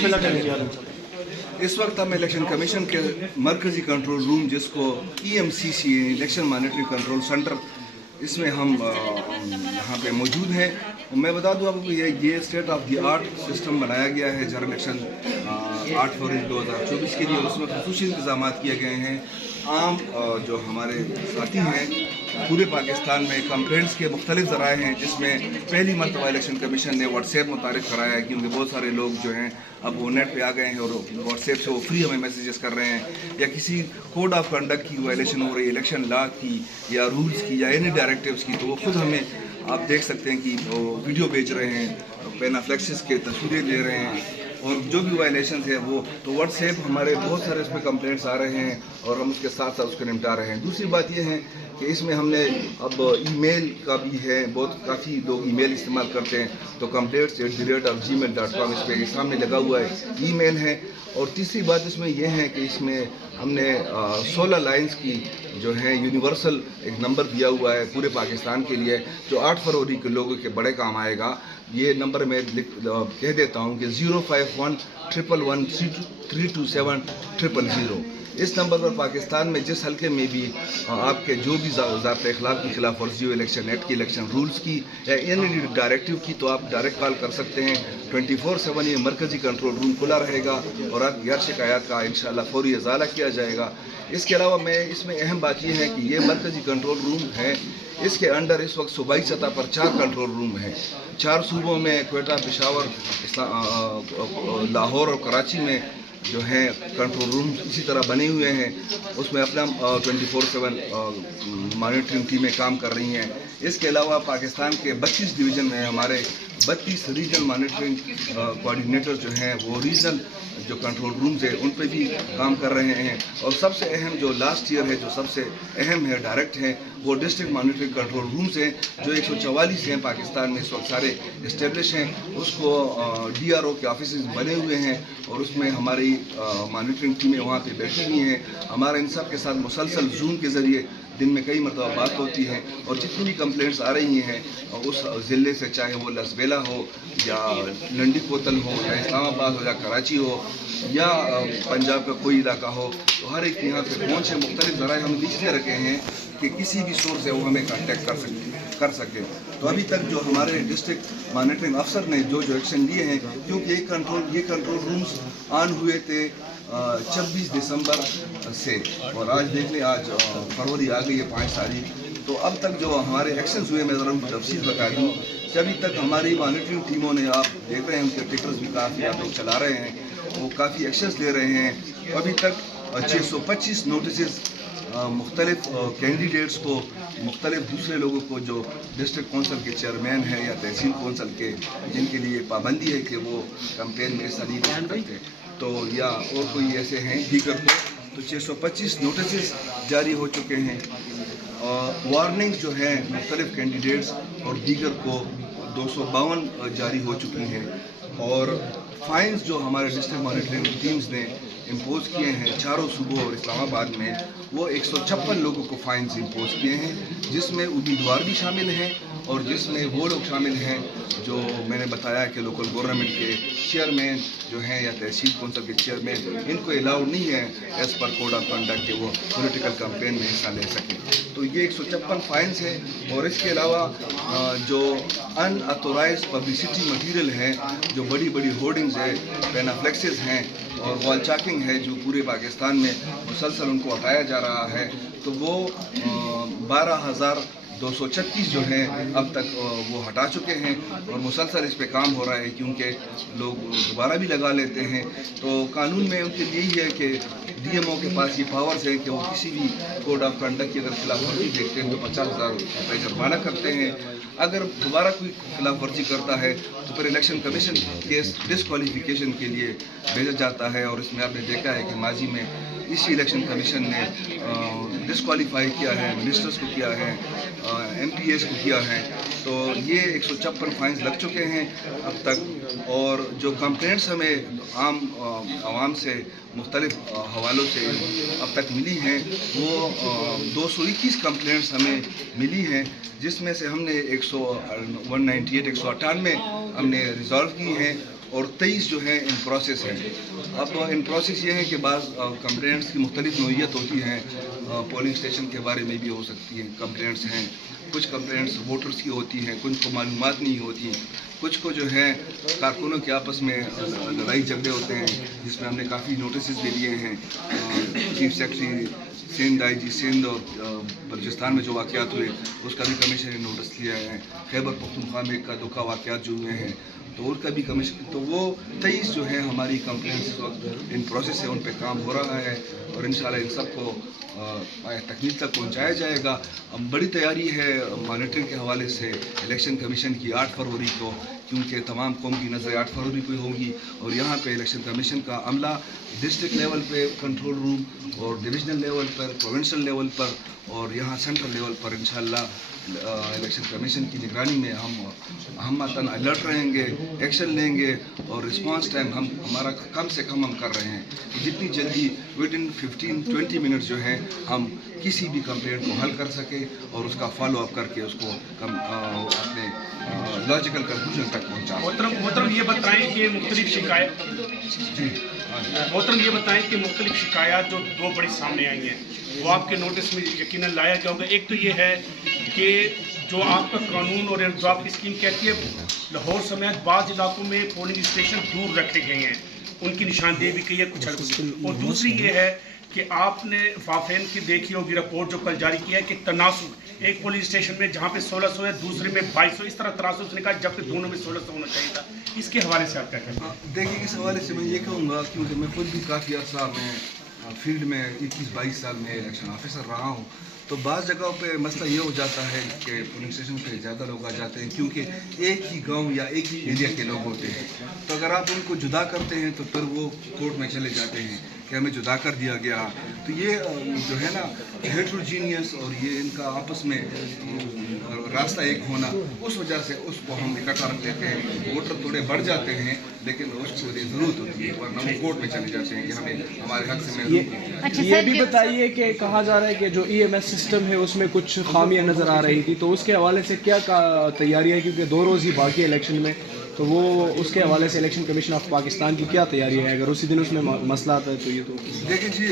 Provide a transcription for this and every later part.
इस वक्त हम इलेक्शन कमीशन के मरकज़ी कंट्रोल रूम जिसको EMCC election monitoring control centre, इसमें हम यहाँ पे मौजूद हैं। मैं बता दूँ आपको ये state of the art system बनाया गया है जनरल इलेक्शन 8 फरवरी 2024 के लिए। उसमें खसूसी इंतजाम किए गए हैं। आम जो हमारे साथी हैं पूरे पाकिस्तान में कंप्लेंट्स के मुख्तलिफ ज़राए हैं, जिसमें पहली मरतबा इलेक्शन कमीशन ने व्हाट्सएप मुतारिफ कराया है, क्योंकि बहुत सारे लोग जो हैं अब वो नेट पे आ गए हैं और व्हाट्सएप से वो फ्री हमें मैसेजेस कर रहे हैं, या किसी कोड ऑफ कंडक्ट की वायलेशन हो रही है, इलेक्शन लॉ की या रूल्स की या एनी डायरेक्टिव्स की, तो वो खुद हमें आप देख सकते हैं कि वो वीडियो भेज रहे हैं, पेनाफ्लेक्सिस के तस्वीरें ले रहे हैं, और जो भी वायलेशन है वो तो व्हाट्सएप हमारे बहुत सारे इसमें कंप्लेंट्स आ रहे हैं और हम उसके साथ साथ उसको निपटा रहे हैं। दूसरी बात ये है कि इसमें हमने अब ईमेल का भी है, काफ़ी लोग ईमेल इस्तेमाल करते हैं, तो complaints@gmail.com इस पर सामने लगा हुआ है, ईमेल है। और तीसरी बात इसमें यह है कि इसमें हमने 16 लाइन्स की जो है यूनिवर्सल एक नंबर दिया हुआ है पूरे पाकिस्तान के लिए, जो 8 फरवरी के लोगों के बड़े काम आएगा। ये नंबर मैं कह देता हूँ कि 05111327327 इस नंबर पर पाकिस्तान में जिस हल्के में भी आपके जो भी ज़ाब्ते अखलाक की खिलाफ वर्जी हो, इलेक्शन एक्ट की, इलेक्शन रूल्स की या एनी डायरेक्टिव की, तो आप डायरेक्ट कॉल कर सकते हैं। 24/7 ये मरकज़ी कंट्रोल रूम खुला रहेगा और आपकी हर शिकायत का इंशाअल्लाह फौरी इज़ाला किया जाएगा। इसके अलावा मैं इसमें अहम बात यह है कि ये मरकज़ी कंट्रोल रूम है, इसके अंडर इस वक्त सूबाई सतह पर 4 कंट्रोल रूम हैं। 4 सूबों में क्वेटा, पेशावर, लाहौर और कराची में जो है कंट्रोल रूम इसी तरह बने हुए हैं। उसमें अपना 24/7 मॉनिटरिंग टीमें काम कर रही हैं। इसके अलावा पाकिस्तान के 32 डिवीज़न में हमारे 32 रीजनल मॉनिटरिंग कोऑर्डिनेटर जो हैं वो रीजनल जो कंट्रोल रूम्स हैं उन पे भी काम कर रहे हैं। और सबसे अहम जो लास्ट ईयर है, जो सबसे अहम है, डायरेक्ट है, वो डिस्ट्रिक्ट मॉनिटरिंग कंट्रोल रूम्स हैं, जो 144 हैं पाकिस्तान में इस वक्त सारे इस्टेब्लिश हैं। उसको DRO के ऑफिस बने हुए हैं और उसमें हमारी मॉनिटरिंग टीमें वहाँ पे बैठी हुई हैं। हमारा इन सब के साथ मुसलसल जूम के ज़रिए दिन में कई मरतबा बात होती है, और जितनी भी कंप्लेंट्स आ रही हैं उस ज़िले से, चाहे वो लसबेला हो या लंडी कोतल हो या इस्लामाबाद हो या कराची हो या पंजाब का कोई इलाका हो, तो हर एक यहाँ पे पहुँचे मुख्तलिफ ज़राए हम इसलिए रखे हैं कि किसी भी सोर्स से वो हमें कांटेक्ट कर सके। तो अभी तक जो हमारे डिस्ट्रिक्ट मॉनिटरिंग अफसर ने जो एक्शन लिए हैं, क्योंकि ये कंट्रोल रूम्स ऑन हुए थे 26 दिसंबर से, और आज देख लें आज फरवरी आ गई है 5 तारीख, तो अब तक जो हमारे एक्शंस हुए, मैं ज़रा तफसील बता दूँ कि अभी तक हमारी मॉनिटरिंग टीमों ने, आप देख रहे हैं उनके ट्विटर्स भी काफ़ी आप लोग चला रहे हैं, वो काफ़ी एक्शंस ले रहे हैं। अभी तक 625 नोटिस मुख्तलिफ कैंडिडेट्स को, मुख्तलिफ दूसरे लोगों को जो डिस्ट्रिक्ट कौंसल के चेयरमैन हैं या तहसील कौंसल के, जिनके लिए पाबंदी है कि वो कैंपेन में हिस्सा नहीं ले सकते, तो या और कोई ऐसे हैं दीगर को, तो 625 नोटिस जारी हो चुके हैं। वार्निंग जो है मुख्तलिफ कैंडिडेट्स और दीगर को 252 जारी हो चुकी हैं, और फाइन्स जो हमारे डिस्ट्रिक्ट मॉनिटरिंग टीम्स ने इम्पोज किए हैं चारों सूबों और इस्लामाबाद में, वो 156 लोगों को फाइन्स इम्पोज किए हैं, जिसमें उम्मीदवार भी शामिल हैं और जिसमें वो लोग शामिल हैं जो मैंने बताया कि लोकल गवर्नमेंट के चेयरमैन जो हैं या तहसील कौंसल के चेयरमैन, इनको अलाउड नहीं है as per code of conduct के वो पॉलिटिकल कैंपेन में हिस्सा ले सकें। तो ये 156 फाइन्स हैं। और इसके अलावा जो अनऑथोराइज्ड पब्लिसिटी मटीरियल है, जो बड़ी बड़ी होर्डिंग्स है, पेनाफ्लेक्सेस हैं और वॉल चाकिंग है, जो पूरे पाकिस्तान में मुसलसल उनको हटाया जा रहा है, तो वो 12,236 जो हैं अब तक वो हटा चुके हैं, और मुसलसल इस पे काम हो रहा है, क्योंकि लोग दोबारा भी लगा लेते हैं। तो कानून में उनके लिए यही है कि DMO के पास ये पावर्स है कि वो किसी भी कोड ऑफ कंडक्ट की अगर खिलाफ वर्जी देखते हैं तो 50,000 रुपये जुर्माना करते हैं। अगर दोबारा कोई खिलाफ वर्जी करता है तो फिर इलेक्शन कमीशन केस डिसक्वालिफिकेशन के लिए भेजा जाता है, और इसमें आपने देखा है कि माजी में इसी इलेक्शन कमीशन ने डिसक्वालीफाई किया है, मिनिस्टर्स को किया है, MPs को किया है। तो ये 156 फाइन्स लग चुके हैं अब तक, और जो कंप्लेंट्स हमें आवाम से मुख्तलिफ हवालों से अब तक मिली हैं, वो 221 कंप्लेंट्स हमें मिली हैं, जिसमें से हमने 198 हमने रिज़ॉल्व की हैं, اور 23 جو ہیں ان پروسیس ہیں. اب ان پروسیس یہ ہے کہ بعض کمپلینٹس کی مختلف نوعیت ہوتی ہیں. پولنگ اسٹیشن کے بارے میں بھی ہو سکتی ہیں کمپلینٹس ہیں. کچھ کمپلینٹس ووٹرس کی ہوتی ہیں, کچھ کو معلومات نہیں ہوتی, کچھ کو جو ہے کارکنوں کے آپس میں لڑائی جھگڑے ہوتے ہیں, جس میں ہم نے کافی نوٹسز بھی دیے ہیں. چیف سیکرٹری سندھ, آئی جی سندھ اور بلوچستان میں جو واقعات ہوئے اس کا بھی کمیشن نے نوٹس لیا ہے. خیبر پختونخوا میں کا دکھا واقعات جو ہوئے ہیں تو ان کا بھی کمیشن, تو وہ 23 جو ہے ہماری کمپلینٹس اس وقت ان پروسیس سے ان پہ کام ہو رہا ہے اور انشاءاللہ ان سب کو تکمیل تک پہنچایا جائے گا. بڑی تیاری ہے مانیٹرنگ کے حوالے سے الیکشن کمیشن کی 8 فروری کو, کیونکہ تمام قوم کی نظر 8 فروری کو ہوگی اور یہاں پہ الیکشن کمیشن کا عملہ ڈسٹرکٹ لیول پہ کنٹرول روم اور ڈویژنل لیول پر, پروونشل لیول پر اور یہاں سینٹرل لیول پر انشاءاللہ الیکشن کمیشن کی نگرانی میں ہم الرٹ رہیں گے, ایکشن لیں گے اور رسپانس ٹائم ہمارا کم سے کم ہم کر رہے ہیں کہ جتنی جلدی ودن 15-20 منٹ جو ہے ہم کسی بھی کمپلینٹ کو حل کر سکیں اور اس کا فالو اپ کر کے اس کو اپنے لاجیکل کنکلوژن تک پہنچا. محترم یہ بتائیں کہ مختلف شکایات جو 2 بڑی سامنے آئی ہیں وہ آپ کے نوٹس میں یقیناً لایا جائے گا. ایک تو یہ ہے کہ جو آپ کا قانون اور جو آپ کی اسکیم کہتی ہے لاہور سمیت بعض علاقوں میں پولنگ اسٹیشن دور رکھے گئے ہیں, ان کی نشاندہی بھی کی ہے کچھ اور دوسری یہ ہے کہ آپ نے وافین کی دیکھی ہوگی رپورٹ جو کل جاری کیا ہے کہ تناسب ایک پولنگ اسٹیشن میں جہاں پہ 1600 ہے دوسرے میں 2200, اس طرح تناسب سے نکلا جبکہ دونوں میں 1600 ہونا چاہیے تھا. اس کے حوالے سے آپ کیا کہتے ہیں؟ دیکھیں اس حوالے سے میں یہ کہوں گا کیونکہ میں خود بھی کافی عرصہ میں فیلڈ میں 21-22 سال میں الیکشن آفیسر رہا ہوں, تو بعض جگہوں پہ مسئلہ یہ ہو جاتا ہے کہ پولنگ اسٹیشن پہ زیادہ لوگ آ جاتے ہیں کیونکہ ایک ہی گاؤں یا ایک ہی ایریا کے لوگ ہوتے ہیں. تو اگر آپ ان کو جدا کرتے ہیں تو پھر وہ کورٹ میں چلے جاتے ہیں کہ ہمیں جدا کر دیا گیا. تو یہ جو ہے نا ہیٹروجینیس اور یہ ان کا آپس میں راستہ ایک ہونا, اس وجہ سے اس کو ہم اکٹھا رکھ لیتے ہیں. ووٹر تھوڑے بڑھ جاتے ہیں لیکن اس کو ضرورت ہوتی ہے ورنہ وہ کورٹ میں چلے جاتے ہیں کہ ہمیں ہمارے حق سے محروم. یہ بھی بتائیے کہ کہا جا رہا ہے کہ جو EMS سسٹم ہے اس میں کچھ خامیاں نظر آ رہی تھی, تو اس کے حوالے سے کیا تیاری ہے, کیونکہ 2 روز ہی باقی ہے الیکشن میں, تو وہ اس کے حوالے سے الیکشن کمیشن آف پاکستان کی کیا تیاری ہے اگر اسی دن اس میں مسئلہ آتا ہے تو؟ یہ تو دیکھیں جی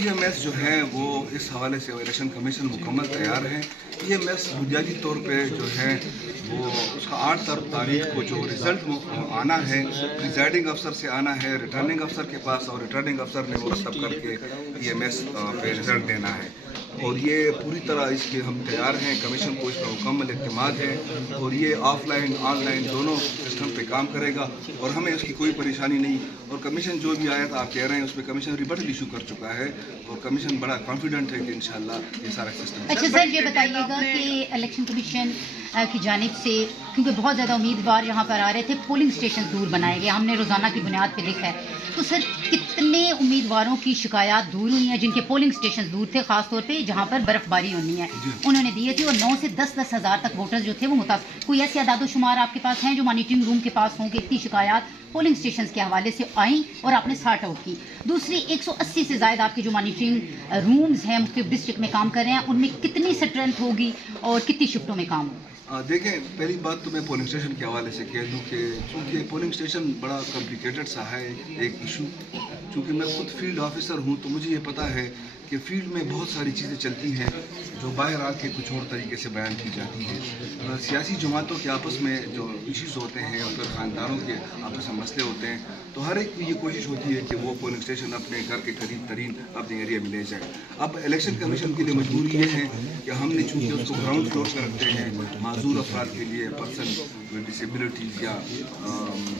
EMS جو ہے وہ اس حوالے سے الیکشن کمیشن مکمل تیار ہے. EMS بنیادی طور پہ جو ہے وہ اس کا 8 تاریخ کو جو رزلٹ آنا ہے پریزائڈنگ افسر سے آنا ہے ریٹرننگ افسر کے پاس, اور ریٹرننگ افسر نے مرتب کر کے EMS پہ رزلٹ دینا ہے. اور یہ پوری طرح اس کے ہم تیار ہیں, کمیشن کو اس پر مکمل اعتماد ہے اور یہ آف لائن آن لائن دونوں سسٹم پہ کام کرے گا اور ہمیں اس کی کوئی پریشانی نہیں. اور کمیشن جو بھی آیا تھا آپ کہہ رہے ہیں اس پہ کمیشن ریبٹل ایشو کر چکا ہے اور کمیشن بڑا کانفیڈنٹ ہے کہ انشاءاللہ یہ سارا سسٹم. اچھا سر, یہ بتائیے گا کہ الیکشن کمیشن کی جانب سے کیونکہ بہت زیادہ امیدوار یہاں پر آ رہے تھے, پولنگ اسٹیشن دور بنائے گئے, ہم نے روزانہ کی بنیاد پہ دیکھا ہے, تو سر کتنے امیدواروں کی شکایات دور ہوئی ہیں جن کے پولنگ اسٹیشن دور تھے, خاص طور پہ جہاں پر برف باری ہونی ہے انہوں نے دیے تھے, اور 9 سے 10 ہزار تک ووٹرز جو تھے وہ متاثر. کوئی ایسے اعداد و شمار آپ کے پاس ہیں جو مانیٹرنگ روم کے پاس ہوں کہ اتنی شکایات پولنگ اسٹیشنز کے حوالے سے آئیں اور آپ نے سارٹ آؤٹ کی؟ دوسری 180 سے زائد آپ کے جو مانیٹرنگ رومز ہیں مختلف ڈسٹرکٹ میں کام کر رہے ہیں, ان میں کتنی اسٹرینتھ ہوگی اور کتنی شفٹوں میں کام ہوگا؟ دیکھیں پہلی بات تو میں پولنگ اسٹیشن کے حوالے سے کہہ دوں کہ چونکہ پولنگ اسٹیشن بڑا کمپلیکیٹڈ سا ہے ایک ایشو. چونکہ میں خود فیلڈ آفیسر ہوں تو مجھے یہ پتہ ہے کہ فیلڈ میں بہت ساری چیزیں چلتی ہیں جو باہر آ کے کچھ اور طریقے سے بیان کی جاتی ہیں. سیاسی جماعتوں کے آپس میں جو ایشوز ہوتے ہیں اور پھر خاندانوں کے آپس میں مسئلے ہوتے ہیں, تو ہر ایک کی یہ کوشش ہوتی ہے کہ وہ پولنگ اسٹیشن اپنے گھر کے قریب ترین اپنے ایریا میں لے جائے. اب الیکشن کمیشن کے لیے مجبوری یہ ہے کہ ہم نے چونکہ اس کو گراؤنڈ فلور پہ رکھتے ہیں معذور افراد کے لیے, پرسن ود ڈسیبلٹیز یا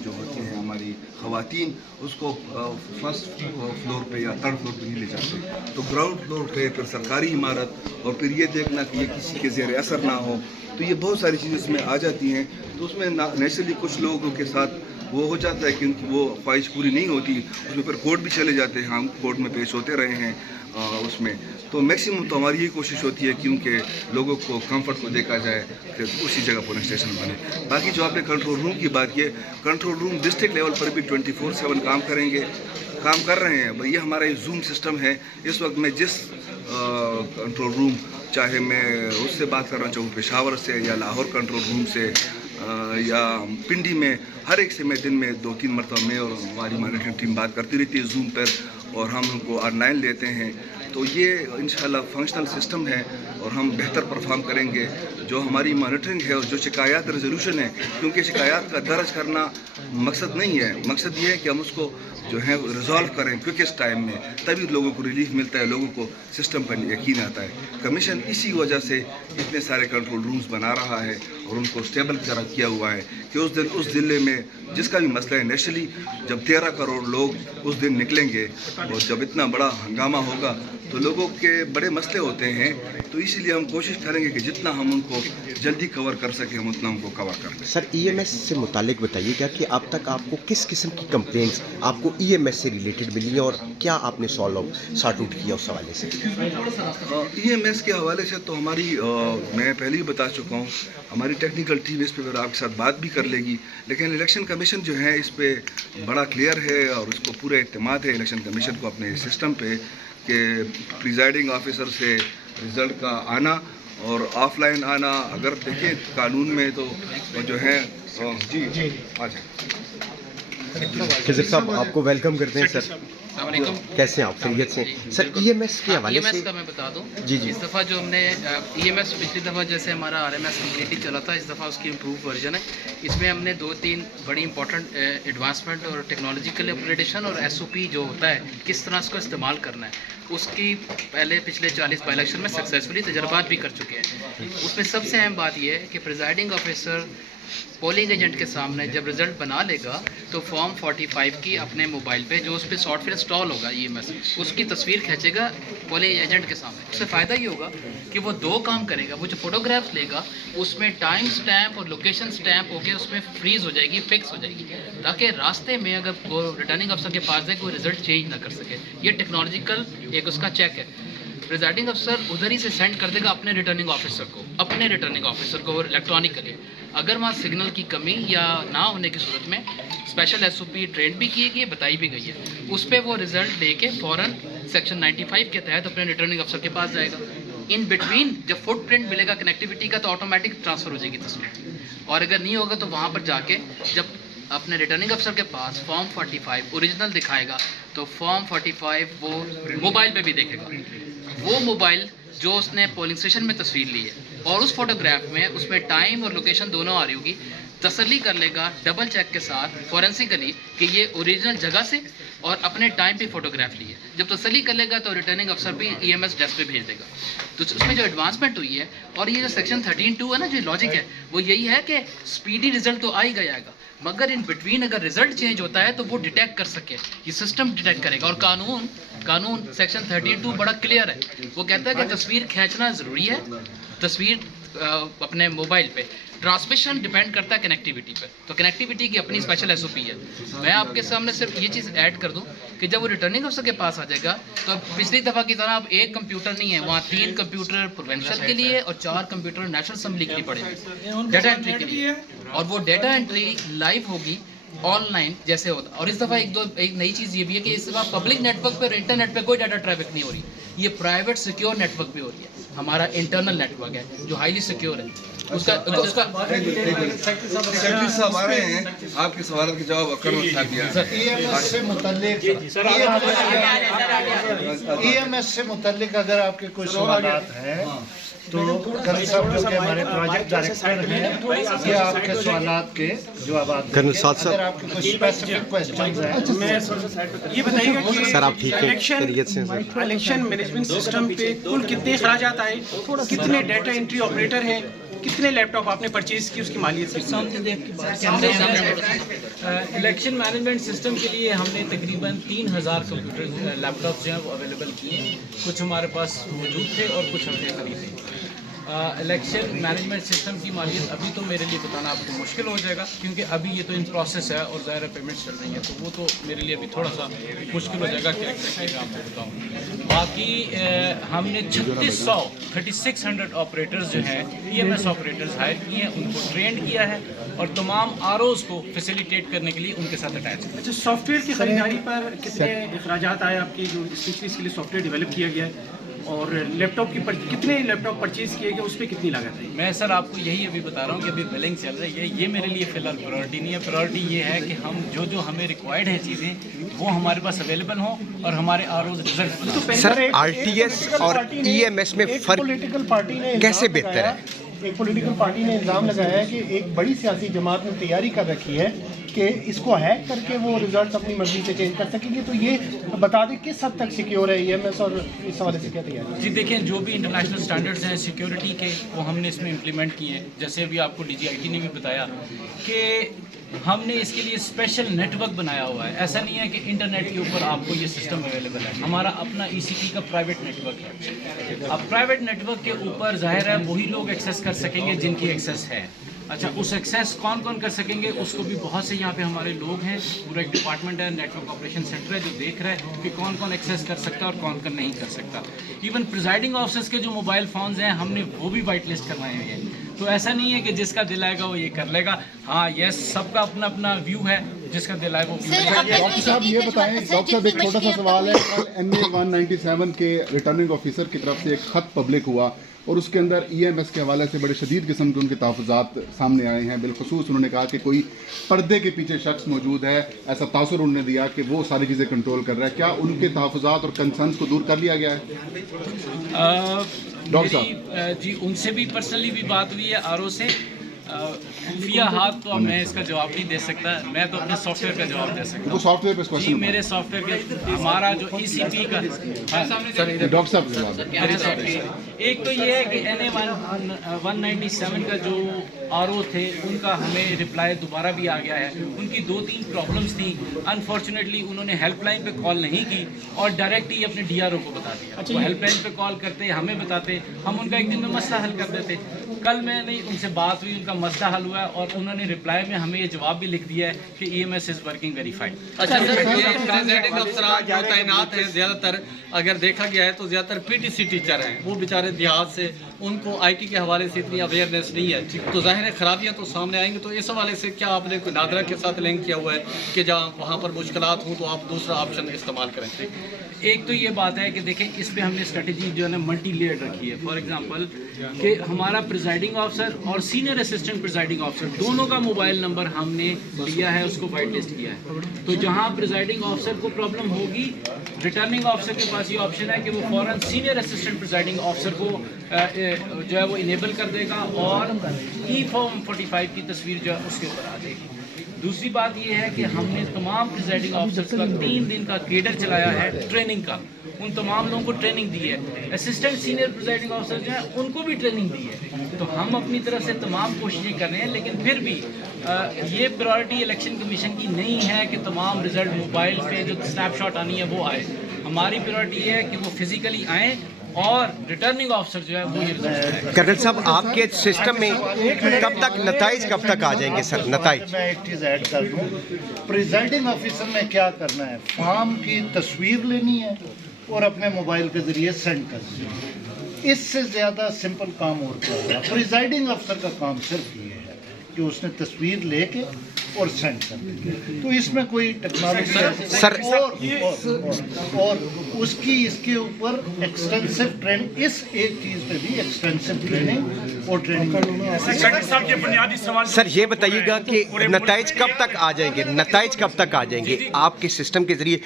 جو ہوتی ہیں ہماری خواتین, اس کو فرسٹ فلور پہ یا 3rd فلور پہ نہیں لے جاتے. تو گراؤنڈ فلور پہ پھر سرکاری عمارت اور پھر یہ دیکھنا کہ یہ کسی کے زیر اثر نہ ہو, تو یہ بہت ساری چیزیں اس میں آ جاتی ہیں. تو اس میں نیچرلی کچھ لوگوں کے ساتھ وہ ہو جاتا ہے کہ وہ خواہش پوری نہیں ہوتی, اس میں پھر کورٹ بھی چلے جاتے ہیں, ہم کورٹ میں پیش ہوتے رہے ہیں اس میں. تو میکسیمم تو ہماری یہ کوشش ہوتی ہے کیونکہ لوگوں کو کمفرٹ کو دیکھا جائے کہ اسی جگہ پولنگ اسٹیشن بنے. باقی جو آپ نے کنٹرول روم کی بات کی, کنٹرول روم ڈسٹرکٹ لیول پر بھی 24/7 کام کریں گے, کام کر رہے ہیں. یہ ہمارا زوم سسٹم ہے. اس وقت میں جس کنٹرول روم, چاہے میں اس سے بات کر رہا چاہوں پشاور سے یا لاہور کنٹرول روم سے, या पिंडी में हर एक से मैं दिन में 2-3 मरतबा में और हमारी मॉनिटरिंग टीम बात करती रहती है जूम पर, और हम उनको ऑनलाइन लेते हैं। तो ये इंशाल्लाह फंक्शनल सिस्टम है और हम बेहतर परफॉर्म करेंगे। जो हमारी मॉनिटरिंग है और जो शिकायत रेजोल्यूशन है, क्योंकि शिकायत का दर्ज करना मकसद नहीं है, मकसद ये है कि हम उसको जो है रिजॉल्व करें क्विकेस्ट टाइम में, तभी लोगों को रिलीफ मिलता है, लोगों को सिस्टम पर यकीन आता है। कमीशन इसी वजह से इतने सारे कंट्रोल रूम्स बना रहा है और उनको स्टेबल किया हुआ है कि उस दिन उस ज़िले में जिसका भी मसला है नेशनली, जब 13 करोड़ लोग उस दिन निकलेंगे और जब इतना बड़ा हंगामा होगा तो लोगों के बड़े मसले होते हैं, तो इसीलिए हम कोशिश करेंगे कि जितना हम उनको जल्दी कवर कर सकें हम उतना उनको कवर कर दें। सर EMS से मुतालिक बताइएगा कि अब तक आपको किस किस्म की कंप्लेंट्स आपको EMS से रिलेटेड मिली हैं और क्या आपने सॉर्ट आउट किया उस हवाले से? EMS के हवाले से तो हमारी मैं पहले ही बता चुका हूँ, हमारी टेक्निकल टीम इस पर आपके साथ बात भी कर लेगी, लेकिन इलेक्शन कमीशन जो है इस पे बड़ा क्लियर है और उसको पूरा इत्मीनान है इलेक्शन कमीशन को अपने सिस्टम पे कि प्रिजाइडिंग ऑफिसर से रिज़ल्ट का आना और ऑफलाइन आना, अगर देखें कानून में तो जो है जी आ जाए। खिज़र साहब आपको वेलकम करते हैं सर, कैसे हैं आप? खैरियत से? सर EMS के हवाले से का मैं बता दूं, जी जी इस दफ़ा जो हमने EMS पिछली दफ़ा जैसे हमारा RMS कम्प्लीटली चला था, इस दफ़ा उसकी इम्प्रूव वर्जन है। इसमें हमने 2-3 बड़ी इंपॉर्टेंट एडवांसमेंट और टेक्नोलॉजिकल अपग्रेडेशन और SOP जो होता है किस तरह उसको इस्तेमाल करना है, उसकी पहले पिछले 40 बाई इलेक्शन में सक्सेसफुली तजर्बात भी कर चुके हैं। उसमें सबसे अहम बात यह है कि प्रिजाइडिंग ऑफिसर पोलिंग एजेंट के सामने जब रिज़ल्ट बना लेगा तो फॉर्म 45 की अपने मोबाइल पे जो उस पर सॉफ्टवेयर इंस्टॉल होगा EMS, उसकी तस्वीर खींचेगा पोलिंग एजेंट के सामने। उससे फ़ायदा ये होगा कि वो 2 काम करेगा, वो जो फोटोग्राफ्स लेगा उसमें टाइम स्टैम्प और लोकेशन स्टैम्प होके उसमें फ्रीज़ हो जाएगी, फिक्स हो जाएगी, ताकि रास्ते में अगर वो रिटर्निंग अफसर के पास जाए कोई रिज़ल्ट चेंज ना कर सके। ये टेक्नोलॉजिकल एक उसका चेक है। प्रिजाइडिंग अफसर उधर ही से सेंड कर देगा अपने रिटर्निंग ऑफिसर को इलेक्ट्रॉनिकली। अगर वहाँ सिग्नल की कमी या ना होने की सूरत में स्पेशल SOP ट्रेंड भी की गई है, बताई भी गई है, उस पर वो रिज़ल्ट दे के फ़ौरन सेक्शन 95 के तहत अपने रिटर्निंग अफसर के पास जाएगा। इन बिटवीन जब फुट प्रिंट मिलेगा कनेक्टिविटी का तो ऑटोमेटिक ट्रांसफ़र हो जाएगी तस्वीर, और अगर नहीं होगा तो वहाँ पर जाके जब अपने रिटर्निंग अफसर के पास फॉर्म 45 ओरिजिनल दिखाएगा तो फॉर्म 45 वो मोबाइल पे भी देखेगा। वो मोबाइल जो उसने पोलिंग स्टेशन में तस्वीर ली है और उस फोटोग्राफ में उसमें टाइम और लोकेशन दोनों आ रही होगी, तसल्ली कर लेगा डबल चेक के साथ फॉरेंसिकली कि ये ओरिजिनल जगह से और अपने टाइम पे फोटोग्राफ ली है। जब तसल्ली कर लेगा तो रिटर्निंग अफसर भी EMS डेस्क पे भेज देगा। तो उसमें जो एडवांसमेंट हुई है और ये जो सेक्शन 13(2) है ना, जो लॉजिक है वो यही है कि स्पीडी रिजल्ट तो आ ही जाएगा, मगर इन बिटवीन अगर रिजल्ट चेंज होता है तो वो डिटेक्ट कर सके, ये सिस्टम डिटेक्ट करेगा। और कानून सेक्शन 13(2) बड़ा क्लियर है, वो कहता है कि तस्वीर खींचना ज़रूरी है, तस्वीर अपने मोबाइल पे, ट्रांसमिशन डिपेंड करता है कनेक्टिविटी पे, तो कनेक्टिविटी की अपनी स्पेशल SOP है। मैं आपके सामने सिर्फ ये चीज़ ऐड कर दूं कि जब वो रिटर्निंग अफसर के पास आ जाएगा तो पिछली दफ़ा की तरह अब एक कंप्यूटर नहीं है, वहाँ 3 कंप्यूटर प्रोवेंशियल के लिए और 4 कंप्यूटर नेशनल असेंबली के लिए पड़ेंगे डेटा एंट्री के लिए, और वो डेटा एंट्री लाइव होगी ऑनलाइन जैसे होता। और इस दफ़ा एक नई चीज़ ये भी है कि इस दफ़ा पब्लिक नेटवर्क पे और इंटरनेट पे कोई डाटा ट्रैफिक नहीं हो रही, ये प्राइवेट सिक्योर नेटवर्क पे हो रही है। हमारा इंटरनल नेटवर्क है जो हाईली सिक्योर है। उसका सेक्रेटरी साहब आ रहे हैं, आपके सवाल के जवाब कर्नल साहब दिया। EMS से मुतल्लिक अगर आपके कोई सवालात हैं तो कर्नल साहब जो कि हमारे प्रोजेक्ट डायरेक्टर हैं, ये आपके सवालात के जवाब कर्नल साहब अगर आपके कोई स्पेसिफिक क्वेश्चंस हैं। ये बताइएगा कि सर आप ठीक हैं? खैरियत से हैं सर? इलेक्शन मैनेजमेंट सिस्टम पे कुल कितने खराजात आए, कितने डाटा एंट्री ऑपरेटर हैं, कितने लैपटॉप आपने परचेज की, उसकी मालियत से इलेक्शन मैनेजमेंट सिस्टम के लिए हमने तकरीबन 3000 कंप्यूटर लैपटॉप जो हैं वो अवेलेबल किए, कुछ हमारे पास मौजूद थे और कुछ हमने खरीदे। इलेक्शन मैनेजमेंट सिस्टम की मालियत अभी तो मेरे लिए बताना आपको मुश्किल हो जाएगा, क्योंकि अभी ये तो इन प्रोसेस है और ज़ाहिर पेमेंट चल रही है, तो वो तो मेरे लिए अभी थोड़ा सा मुश्किल हो जाएगा कि एग्जैक्टली मैं आपको बताऊँ। बाकी हमने 3600 ऑपरेटर्स जो हैं EMS ऑपरेटर्स हायर किए हैं, उनको ट्रेंड किया है और तमाम ROs को फैसिलिटेट करने के लिए उनके साथ अटैच है। अच्छा, सॉफ्टवेयर की खरीदारी पर कितने अखराजात आए आपके, जो स्पेशली इसके लिए सॉफ्टवेयर डेवलप किया गया है? और लैपटॉप की कितने लैपटॉप परचेज़ किए गए, उस पर कितनी लागत है? मैं सर आपको यही अभी बता रहा हूँ कि अभी बिलिंग चल रही है, ये मेरे लिए फ़िलहाल प्रायोरिटी नहीं है। प्रायोरिटी ये है कि हम जो हमें रिक्वायर्ड है चीज़ें वो हमारे पास अवेलेबल हों और हमारे ROs रिजल्ट। सर RTS और EMS में फ़र्क पॉलिटिकल पार्टी ने कैसे बेहतर है? एक पॉलिटिकल पार्टी ने इल्ज़ाम लगाया है कि एक बड़ी सियासी जमात ने तैयारी कर रखी है कि इसको हैक करके वो रिजल्ट अपनी मर्जी से चेंज कर सकेंगे। तो ये बता दें किस हद तक सिक्योर है EMS और इस हवाले से क्या तैयारी है? जी देखें, जो भी इंटरनेशनल स्टैंडर्ड्स हैं सिक्योरिटी के वो हमने इसमें इम्प्लीमेंट किए हैं। जैसे अभी आपको DGIT ने भी बताया कि हमने इसके लिए स्पेशल नेटवर्क बनाया हुआ है। ऐसा नहीं है कि इंटरनेट के ऊपर आपको ये सिस्टम अवेलेबल है, हमारा अपना ECP का प्राइवेट नेटवर्क है। अब प्राइवेट नेटवर्क के ऊपर जाहिर है वही लोग एक्सेस कर सकेंगे जिनकी एक्सेस है। अच्छा, उस एक्सेस कौन कौन कर सकेंगे उसको भी बहुत से यहाँ पे हमारे लोग हैं, पूरा एक डिपार्टमेंट है, नेटवर्क ऑपरेशन सेंटर है जो देख रहा है कि कौन कौन एक्सेस कर सकता है और कौन कौन नहीं कर सकता। इवन प्रिजाइडिंग ऑफिसर्स के जो मोबाइल फ़ोन्स हैं हमने वो भी वाइट लिस्ट करवाए हुए हैं। तो ऐसा नहीं है कि जिसका दिल आएगा वो ये कर लेगा। हाँ यस, सबका अपना अपना व्यू है, जिसका दिल आए वो डॉक्टर साहब ये बताएं, डॉक्टर साहब एक छोटा सा सवाल है। कल NA 197 के रिटर्निंग ऑफिसर की तरफ से एक ख़त पब्लिक हुआ और उसके अंदर EMS के हवाले से बड़े शदीद किस्म के उनके तहफ़्फ़ुज़ात सामने आए हैं। बिलखुसूस उन्होंने कहा कि कोई पर्दे के पीछे शख्स मौजूद है, ऐसा तासुर उन्होंने दिया कि वो सारी चीज़ें कंट्रोल कर रहा है। क्या उनके तहफ़्फ़ुज़ात और कंसर्न्स को दूर कर लिया गया है? डॉक्टर साहब जी उनसे भी पर्सनली भी बात हुई है RO से। खुफिया हाथ तो अब मैं इसका जवाब नहीं दे सकता, मैं तो अपने सॉफ्टवेयर का जवाब दे सकता हूँ। सॉफ्टवेयर पे जी मेरे सॉफ्टवेयर के हमारा जो ECP का डॉक्टर साहब एक तो ये है कि NA 197 का जो RO थे उनका हमें रिप्लाई दोबारा भी आ गया है। उनकी 2-3 प्रॉब्लम्स थी, अनफॉर्चुनेटली उन्होंने हेल्पलाइन पे कॉल नहीं की और डायरेक्ट ही अपने DRO को बता दिया। वो हेल्पलाइन पे कॉल करते, हमें बताते, हम उनका एक दिन में मसला हल कर देते। कल मैंने उनसे बात हुई, उनका मसला हल हुआ और उन्होंने रिप्लाई में हमें ये जवाब भी लिख दिया है कि EMS is working very fine. अच्छा सर, प्रेसिडेंट अफसरान जो तैनात हैं ज़्यादातर अगर देखा गया है तो ज़्यादातर PTC टीचर हैं, वो बेचारे देहात से, उनको IT के हवाले से इतनी अवेयरनेस नहीं है, तो ज़ाहिर है खराबियाँ तो सामने आएंगी। तो इस हवाले से क्या आपने कोई नादरा के साथ लिंक किया हुआ है कि जहाँ वहाँ पर मुश्किलात हों तो आप दूसरा ऑप्शन इस्तेमाल करें? एक तो ये बात है कि देखें इस पे हमने स्ट्रेटजी जो है ना मल्टी लेयर्ड रखी है। फॉर एग्जांपल कि हमारा प्रिजाइडिंग ऑफिसर और सीनियर असिस्टेंट प्रिजाइडिंग ऑफिसर दोनों का मोबाइल नंबर हमने लिया है, उसको वाइट लिस्ट किया है। तो जहां प्रिजाइडिंग ऑफिसर को प्रॉब्लम होगी, रिटर्निंग ऑफिसर के पास ये ऑप्शन है कि वो फ़ौरन सीनियर असिस्टेंट प्रिजाइडिंग ऑफिसर को जो है वो इनेबल कर देगा और E-Form 45 की तस्वीर जो है उसके ऊपर आ जाएगी। दूसरी बात ये है कि हमने तमाम प्रिजाइडिंग ऑफिसर्स का 3 दिन का केडर चलाया है ट्रेनिंग का, उन तमाम लोगों को ट्रेनिंग दी है। असिस्टेंट सीनियर प्रिजाइडिंग ऑफिसर जो है उनको भी ट्रेनिंग दी है। तो हम अपनी तरफ से तमाम कोशिशें कर रहे हैं, लेकिन फिर भी ये प्रायोरिटी इलेक्शन कमीशन की नहीं है कि तमाम रिजल्ट मोबाइल पे जो स्नैपशॉट आनी है वो आए। हमारी प्रायोरिटी ये है कि वो फिजिकली आएँ और रिटर्निंग ऑफिसर जो है वो ये रिजल्ट। कर्नल साहब आपके सिस्टम में कब तक नताइज कब तक आ जाएंगे सर? नताइज मैं एक चीज़ ऐड कर दूँ, प्रिजाइडिंग ऑफिसर ने क्या करना है, फॉर्म की तस्वीर लेनी है और अपने मोबाइल के ज़रिए सेंड करनी है। इससे ज़्यादा सिंपल काम और क्या होगा? प्रिजाइडिंग अफसर का काम सिर्फ ये है कि उसने तस्वीर लेके और सेंड कर देंगे। तो इसमें कोई टेक्नोलॉजी सर और उसकी इसके ऊपर एक्सटेंसिव ट्रेनिंग, इस एक चीज़ पे भी एक्सटेंसिव ट्रेनिंग और ट्रेनिंग। सर ये बताइएगा कि नताइज कब तक आ जाएंगे? नताइज कब तक आ जाएंगे आपके सिस्टम के जरिए?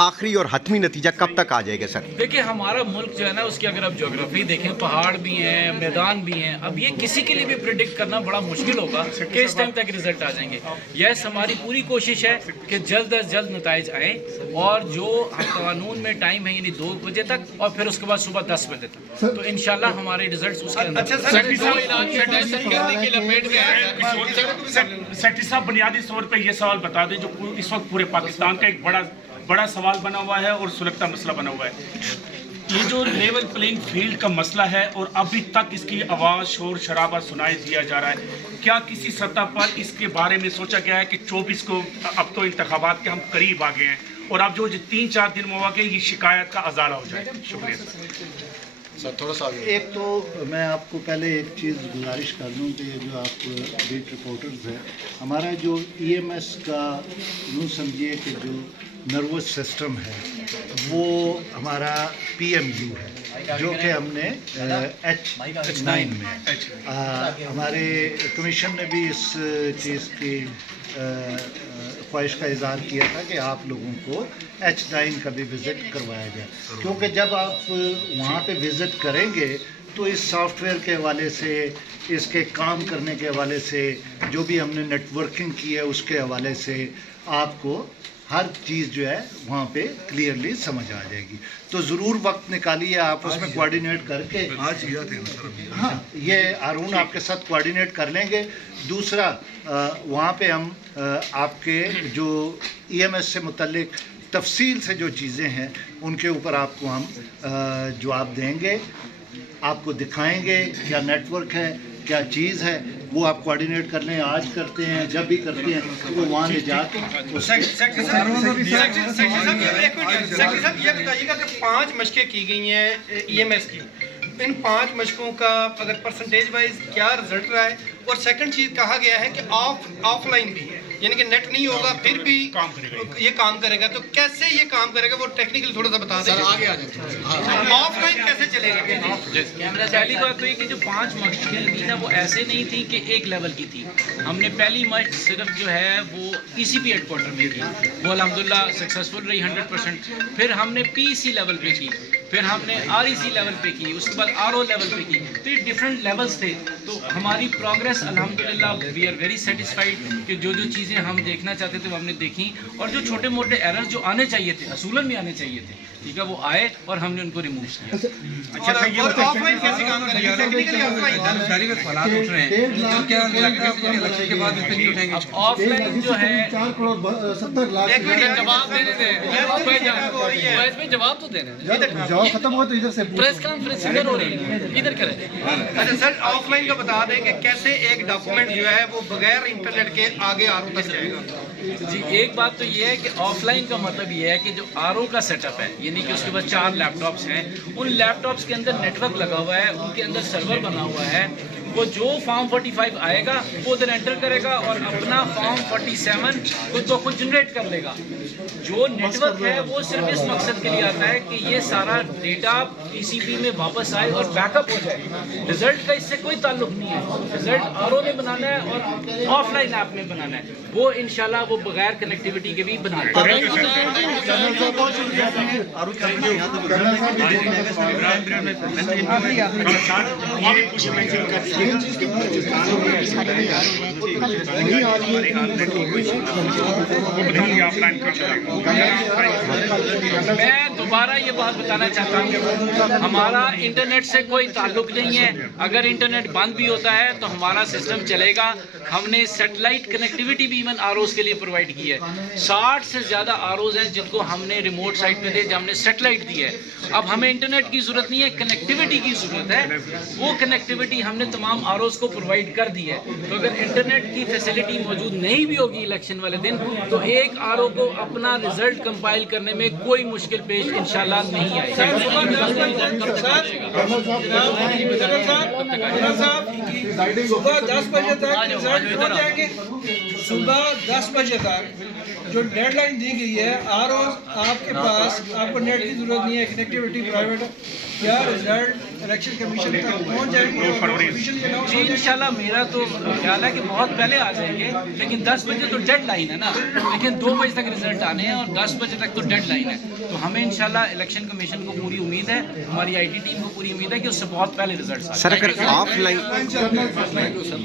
आखिरी और हतमी नतीजा कब तक आ जाएगा सर? देखिए हमारा मुल्क जो है ना उसकी अगर आप ज्योग्राफी देखें, पहाड़ भी हैं, मैदान भी हैं। अब ये किसी के लिए भी प्रिडिक्ट करना बड़ा मुश्किल होगा कि इस टाइम तक रिजल्ट आ जाएंगे। यस, हमारी पूरी कोशिश है कि जल्द अज जल्द नताइज आएँ और जो कानून में टाइम है यानी 2 बजे तक और फिर उसके बाद सुबह 10 बजे तक, तो इंशाल्लाह हमारे रिजल्ट्स उसके अंदर। सेक्रेटरी साहब बुनियादी तौर पे ये सवाल बता दें जो इस वक्त पूरे पाकिस्तान का एक बड़ा सवाल बना हुआ है और सुलगता मसला बना हुआ है, ये जो लेवल प्लेइंग फील्ड का मसला है और अभी तक इसकी आवाज़ शोर शराबा सुनाई दिया जा रहा है। क्या किसी सतह पर इसके बारे में सोचा गया है कि 24 को अब तो इंतखाबात के हम करीब आ गए हैं और अब जो 3-4 दिन में हुआ कि ये शिकायत का अजाला हो जाए? शुक्रिया। सर थोड़ा सा आगे। एक तो मैं आपको पहले एक चीज़ गुजारिश कर दूं कि ये जो आप बीट रिपोर्टर्स हैं, हमारा जो EMS का यूँ समझिए कि जो नर्वस सिस्टम है वो हमारा PMU है, जो कि हमने H9 में हमारे कमीशन ने भी इस चीज़ की ख्वाहिश का इज़हार किया था कि आप लोगों को H9 का भी विज़िट करवाया जाए, क्योंकि जब आप वहाँ पे विज़िट करेंगे तो इस सॉफ्टवेयर के हवाले से, इसके काम करने के हवाले से, जो भी हमने नेटवर्किंग की है उसके हवाले से आपको हर चीज़ जो है वहाँ पे क्लियरली समझ आ जाएगी। तो ज़रूर वक्त निकालिए, आप उसमें कोऑर्डिनेट करके आज किया थे ना सर अभी। हाँ, ये हारून आपके साथ कोऑर्डिनेट कर लेंगे। दूसरा वहाँ पे हम आपके जो EMS से मुतल्लिक तफसील से जो चीज़ें हैं उनके ऊपर आपको हम जवाब देंगे, आपको दिखाएंगे क्या नेटवर्क है, क्या चीज़ है, वो आप कोऑर्डिनेट कर लें। आज करते हैं, जब भी करते हैं तो वहाँ ले जाके सेक्रेटरी साहब ये बताइएगा कि 5 मशकें की गई हैं EMS की, इन 5 मशकों का अगर परसेंटेज वाइज क्या रिजल्ट रहा है, और सेकंड चीज़ कहा गया है कि ऑफलाइन भी है, यानी कि नेट नहीं होगा फिर भी ये काम करेगा, तो कैसे ये काम करेगा वो टेक्निकल थोड़ा सा बता दें। आगे आ जाए ऑफलाइन कैसे चलेगा? पहली बात तो ये कि जो 5 मशकें थी ना वो ऐसे नहीं थी कि एक लेवल की थी। हमने पहली मश्क सिर्फ जो है वो ECP हेडक्वार्टर में की, वो अल्हम्दुलिल्लाह सक्सेसफुल रही 100%। फिर हमने PEC लेवल पे की, फिर हमने REC लेवल पे की, उसके बाद RO लेवल पे की। तो ये डिफरेंट लेवल्स थे। तो हमारी प्रोग्रेस अल्हम्दुलिल्लाह वी आर वेरी सेटिस्फाइड कि जो जो चीज़ें हम देखना चाहते थे वो हमने देखी, और जो छोटे मोटे एरर्स जो आने चाहिए थे, असूलन भी आने चाहिए थे, ठीक है, वो आए और हमने उनको रिमूव किया। और ऑफलाइन कैसे काम करेगा? टेक्निकली ऑफलाइन अब ऑफलाइन जो है 4 करोड़ 70 लाख जवाब देने दें, इसमें जवाब तो देने दें। जवाब खत्म हो तो इधर से प्रेस कॉन्फ्रेंस इधर हो रही है, इधर करें। अच्छा सर, ऑफलाइन का बता दें कि कैसे एक डॉक्यूमेंट जो है वो बगैर इंटरनेट के आगे RO तक जाएगा। जी, एक बात तो ये है कि ऑफलाइन का मतलब ये है कि जो RO का सेटअप है, यानी कि उसके पास 4 लैपटॉप्स हैं, उन लैपटॉप्स के अंदर नेटवर्क लगा हुआ है, उनके अंदर सर्वर बना हुआ है, वो जो फॉर्म 45 आएगा वो उधर एंटर करेगा और अपना फॉर्म 47 खुद ब खुद जनरेट कर लेगा। जो नेटवर्क है वो सिर्फ इस मकसद के लिए आता है कि ये सारा डेटा ECP में वापस आए और बैकअप हो जाए। रिजल्ट का इससे कोई ताल्लुक नहीं है, रिजल्ट RO ने बनाना है और ऑफलाइन ऐप में बनाना है, वो इंशाल्लाह वो बगैर कनेक्टिविटी के भी बनाएगा। मैं दोबारा ये बात बताना चाहता हूँ, हमारा इंटरनेट से कोई ताल्लुक नहीं है। अगर इंटरनेट बंद भी होता है तो हमारा सिस्टम चलेगा। हमने सैटेलाइट कनेक्टिविटी भी इवन ROs के लिए प्रोवाइड की है। 60 से ज़्यादा ROs हैं जिनको हमने रिमोट साइट पे दे, जब हमने सैटेलाइट दी है। अब हमें इंटरनेट की ज़रूरत नहीं है, कनेक्टिविटी की ज़रूरत है। वो कनेक्टिविटी हमने तमाम ROs को प्रोवाइड कर दी है। तो अगर इंटरनेट की फैसिलिटी मौजूद नहीं भी होगी इलेक्शन वाले दिन, तो एक RO को अपना रिजल्ट कंपाइल करने में कोई मुश्किल पेश इंशाल्लाह नहीं आएगी। सुबह 10 बजे तक रिजल्ट हो जाएंगे। सुबह 10 बजे तक जो डेडलाइन दी गई है, ROs आपके पास, आपको नेट की जरूरत नहीं है, कनेक्टिविटी प्राइवेट है, क्या रिजल्ट इलेक्शन कमीशन तक पहुंच जाएंगे? जी इंशाल्लाह मेरा तो ख्याल है कि बहुत पहले आ जाएंगे, लेकिन 10 बजे तो डेड लाइन है ना, लेकिन 2 बजे तक रिजल्ट आने हैं और 10 बजे तक तो डेड लाइन है। तो हमें इंशाल्लाह इलेक्शन कमीशन को पूरी उम्मीद है, हमारी IT टीम को पूरी उम्मीद है कि उससे बहुत पहले रिजल्ट आए। सर अगर ऑफलाइन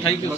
थैंक यू सर।